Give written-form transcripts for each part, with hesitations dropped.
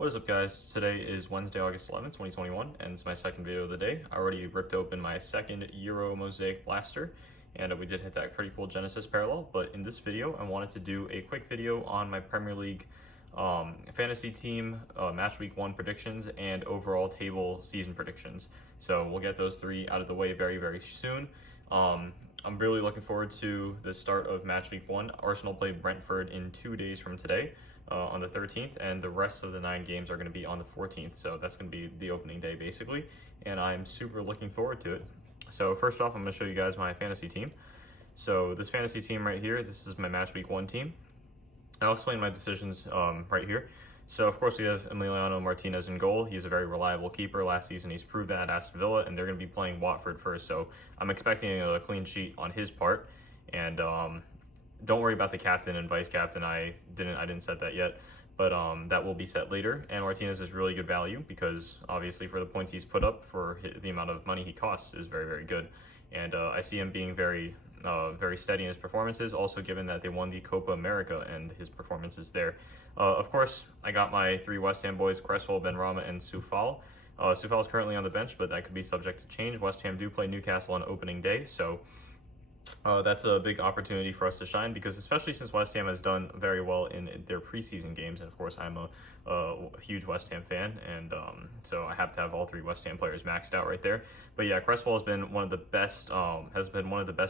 What is up, guys? Today is Wednesday, August 11th, 2021, and it's my second video of the day. I already ripped open my second Euro Mosaic Blaster, and we did hit that pretty cool Genesis parallel, but in this video, I wanted to do a quick video on my Premier League fantasy team, match week 1 predictions, and overall table season predictions. So we'll get those three out of the way very, very soon. I'm really looking forward to the start of match week 1. Arsenal play Brentford in 2 days from today, on the 13th, and the rest of the 9 games are going to be on the 14th. So that's going to be the opening day basically, and I'm super looking forward to it. So first off, I'm going to show you guys my fantasy team. So this fantasy team right here, this is my match week 1 team. I'll explain my decisions right here. So, of course, we have Emiliano Martinez in goal. He's a very reliable keeper. Last season, he's proved that at Aston Villa, and they're going to be playing Watford first. So, I'm expecting a clean sheet on his part. And don't worry about the captain and vice captain. I didn't set that yet, but that will be set later. And Martinez is really good value because, obviously, for the points he's put up, for the amount of money he costs, is very, very good. And I see him being very steady in his performances, also given that they won the Copa America and his performances there. Of course, I got my 3 West Ham boys, Cresswell, Benrahma, and Soufal. Soufal is currently on the bench, but that could be subject to change. West Ham do play Newcastle on opening day, so that's a big opportunity for us to shine, because especially since West Ham has done very well in their preseason games, and of course I'm a huge West Ham fan, and so I have to have all 3 West Ham players maxed out right there. But yeah, Cresswell has been one of the best,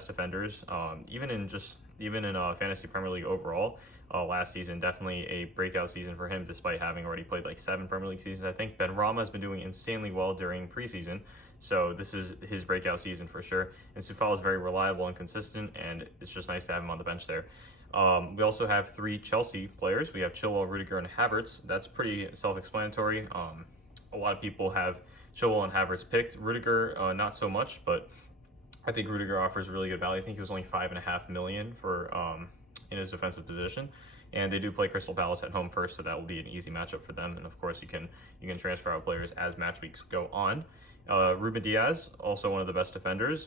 defenders, even in fantasy Premier League overall. Last season, definitely a breakout season for him, despite having already played like 7 Premier League seasons. I think Benrahma has been doing insanely well during preseason, so this is his breakout season for sure. And Soufal is very reliable and consistent, and it's just nice to have him on the bench there. We also have 3 Chelsea players. We have Chilwell, Rudiger, and Havertz. That's pretty self-explanatory. A lot of people have Chilwell and Havertz picked. Rudiger, not so much, but I think Rudiger offers really good value. I think he was only $5.5 million for in his defensive position, and they do play Crystal Palace at home first, so that will be an easy matchup for them. And of course, you can transfer out players as match weeks go on. Ruben Diaz, also one of the best defenders,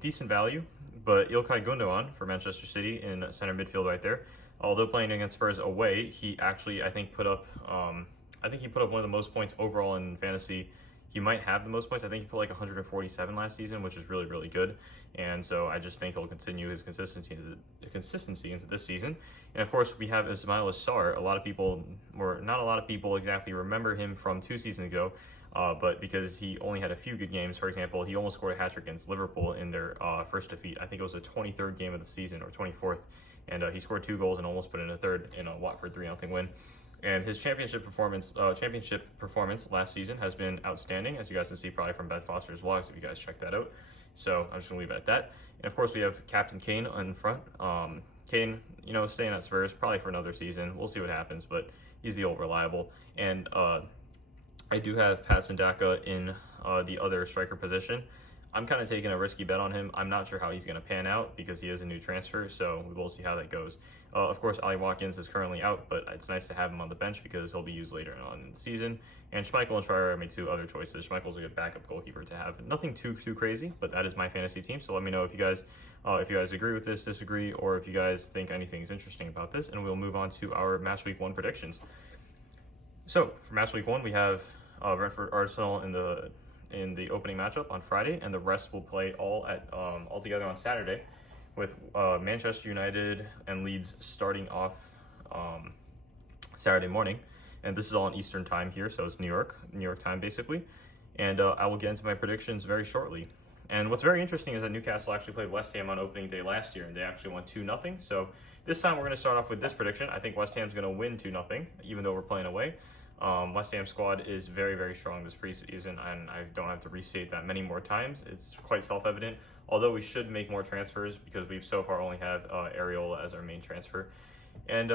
decent value, but Ilkay Gundogan for Manchester City in center midfield right there. Although playing against Spurs away, he actually I think he put up one of the most points overall in fantasy. He might have the most points. I think he put like 147 last season, which is really, really good. And so I just think he'll continue his consistency into this season. And of course, we have Ismail Assar. A lot of people, or not a lot of people exactly remember him from 2 seasons ago, but because he only had a few good games. For example, he almost scored a hat-trick against Liverpool in their first defeat. I think it was the 23rd game of the season, or 24th. And he scored 2 goals and almost put in a third in a Watford 3-0 win. And his championship performance last season has been outstanding, as you guys can see probably from Ben Foster's vlogs if you guys check that out. So I'm just gonna leave it at that. And of course we have Captain Kane in front. Kane, staying at Spurs probably for another season. We'll see what happens, but he's the old reliable. And I do have Patson Daka in the other striker position. I'm kind of taking a risky bet on him. I'm not sure how he's going to pan out because he is a new transfer, so we will see how that goes. Of course, Ali Watkins is currently out, but it's nice to have him on the bench because he'll be used later on in the season. And Schmeichel and Schreier are my 2 other choices. Schmeichel's a good backup goalkeeper to have. Nothing too crazy, but that is my fantasy team. So let me know if you guys agree with this, disagree, or if you guys think anything is interesting about this, and we'll move on to our match week 1 predictions. So for match week 1, we have Brentford Arsenal in the opening matchup on Friday, and the rest will play all together on Saturday, with Manchester United and Leeds starting off Saturday morning. And this is all in Eastern time here, so it's New York time basically. And I will get into my predictions very shortly. And what's very interesting is that Newcastle actually played West Ham on opening day last year, and they actually won 2-0. So this time we're going to start off with this prediction. I think West Ham's going to win 2-0, even though we're playing away. West Ham squad is very, very strong this preseason, and I don't have to restate that many more times. It's quite self-evident, although we should make more transfers because we've so far only have Areola as our main transfer. And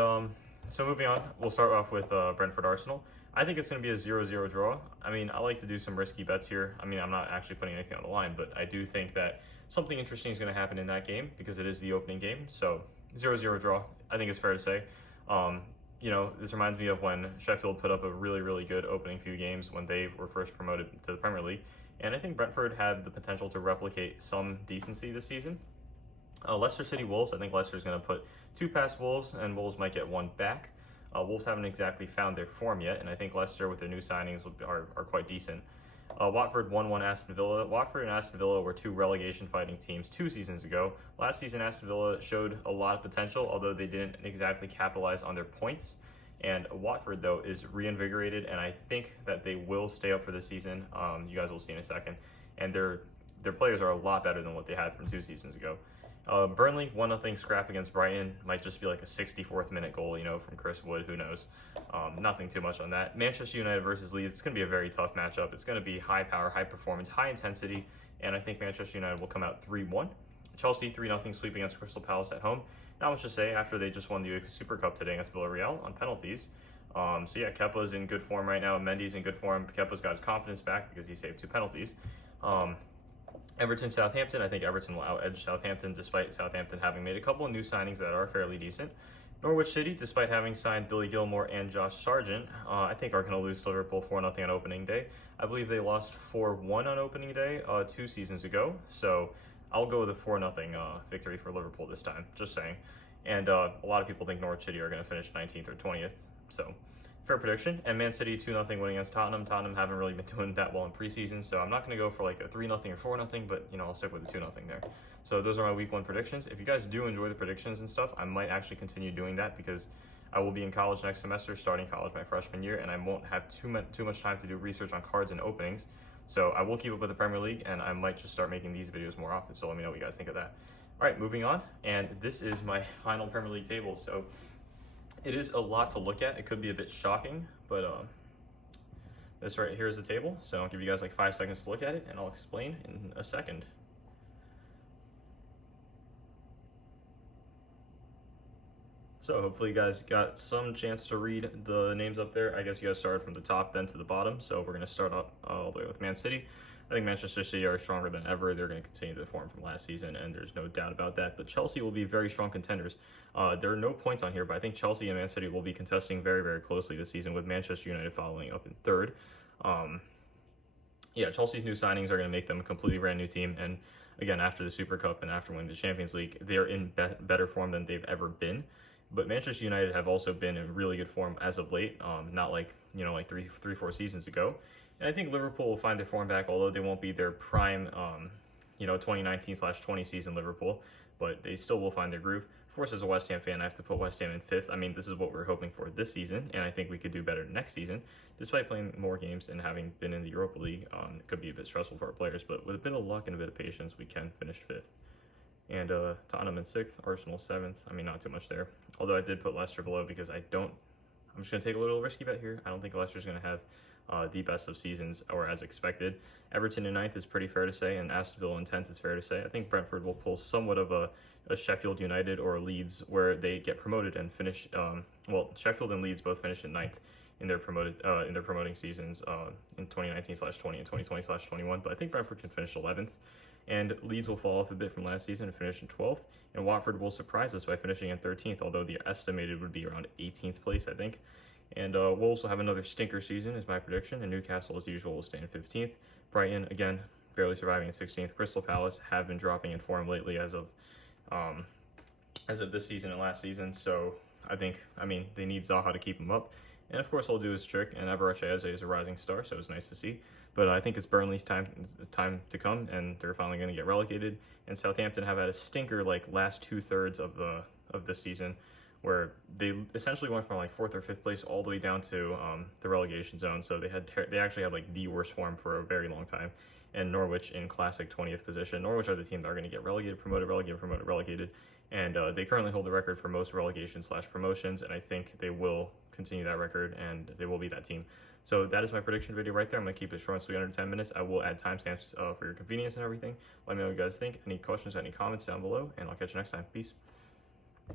so moving on, we'll start off with Brentford Arsenal. I think it's going to be a 0-0 draw. I mean, I like to do some risky bets here. I mean, I'm not actually putting anything on the line, but I do think that something interesting is going to happen in that game because it is the opening game. So 0-0 draw, I think it's fair to say. This reminds me of when Sheffield put up a really, really good opening few games when they were first promoted to the Premier League. And I think Brentford had the potential to replicate some decency this season. Leicester City Wolves, I think Leicester's going to put 2 past Wolves, and Wolves might get 1 back. Wolves haven't exactly found their form yet, and I think Leicester with their new signings are quite decent. Watford 1-1 Aston Villa. Watford and Aston Villa were two relegation fighting teams 2 seasons ago. Last season, Aston Villa showed a lot of potential, although they didn't exactly capitalize on their points. And Watford, though, is reinvigorated, and I think that they will stay up for the season. You guys will see in a second. And their players are a lot better than what they had from 2 seasons ago. Burnley 1-0 scrap against Brighton. Might just be like a 64th minute goal, from Chris Wood. Who knows? Nothing too much on that. Manchester United versus Leeds. It's going to be a very tough matchup. It's going to be high power, high performance, high intensity, and I think Manchester United will come out 3-1. Chelsea 3-0 sweep against Crystal Palace at home. Not much to say after they just won the UEFA Super Cup today against Villarreal on penalties. So yeah, Kepa's in good form right now. Mendy's in good form. Kepa's got his confidence back because he saved 2 penalties. Everton Southampton. I think Everton will out-edge Southampton despite Southampton having made a couple of new signings that are fairly decent. Norwich City, despite having signed Billy Gilmore and Josh Sargent, I think are going to lose to Liverpool 4-0 on opening day. I believe they lost 4-1 on opening day 2 seasons ago, so I'll go with a 4-0 victory for Liverpool this time, just saying. And a lot of people think Norwich City are going to finish 19th or 20th, so fair prediction. And Man City 2-0 win against Tottenham. Tottenham haven't really been doing that well in preseason, so I'm not going to go for like a 3-0 or 4-0, but I'll stick with the 2-0 there. So those are my week 1 predictions. If you guys do enjoy the predictions and stuff, I might actually continue doing that because I will be in college next semester, starting college my freshman year, and I won't have too much time to do research on cards and openings. So I will keep up with the Premier League, and I might just start making these videos more often. So let me know what you guys think of that. All right, moving on, and this is my final Premier League table. So it is a lot to look at. It could be a bit shocking, but this right here is the table. So I'll give you guys like 5 seconds to look at it, and I'll explain in a second. So hopefully you guys got some chance to read the names up there. I guess you guys started from the top then to the bottom. So we're going to start up all the way with Man City. I think Manchester City are stronger than ever. They're going to continue the form from last season, and there's no doubt about that. But Chelsea will be very strong contenders. There are no points on here, but I think Chelsea and Man City will be contesting very, very closely this season, with Manchester United following up in third. Yeah, Chelsea's new signings are going to make them a completely brand new team. And again, after the Super Cup and after winning the Champions League, they're in better form than they've ever been. But Manchester United have also been in really good form as of late, not like, like 3-4 seasons ago. And I think Liverpool will find their form back, although they won't be their prime, 2019/20 season Liverpool, but they still will find their groove. Of course, as a West Ham fan, I have to put West Ham in 5th. I mean, this is what we're hoping for this season, and I think we could do better next season. Despite playing more games and having been in the Europa League, it could be a bit stressful for our players, but with a bit of luck and a bit of patience, we can finish 5th. And Tottenham in 6th, Arsenal 7th. I mean, not too much there. Although I did put Leicester below because I'm just going to take a little risky bet here. I don't think Leicester's going to have the best of seasons, or as expected. Everton in 9th is pretty fair to say, and Aston Villa in 10th is fair to say. I think Brentford will pull somewhat of a Sheffield United or a Leeds, where they get promoted and finish. Sheffield and Leeds both finish in 9th in their promoting seasons in 2019/20 and 2020/21. But I think Brentford can finish 11th. And Leeds will fall off a bit from last season and finish in 12th. And Watford will surprise us by finishing in 13th, although the estimated would be around 18th place, I think. And Wolves will have another stinker season, is my prediction. And Newcastle, as usual, will stay in 15th. Brighton, again, barely surviving in 16th. Crystal Palace have been dropping in form lately as of this season and last season. So they need Zaha to keep them up. And of course, he'll do his trick. And Eberechi Eze is a rising star, so it's nice to see. But I think it's Burnley's time to come, and they're finally going to get relegated. And Southampton have had a stinker like last 2/3 of this season, where they essentially went from like 4th or 5th place all the way down to the relegation zone. So they actually had like the worst form for a very long time. And Norwich in classic 20th position. Norwich are the team that are going to get relegated, promoted, relegated, promoted, relegated. And they currently hold the record for most relegation/promotions, and I think they will continue that record, and they will be that team. So that is my prediction video right there. I'm going to keep it short and sweet, under 10 minutes. I will add timestamps for your convenience and everything. Let me know what you guys think. Any questions, any comments down below, and I'll catch you next time. Peace.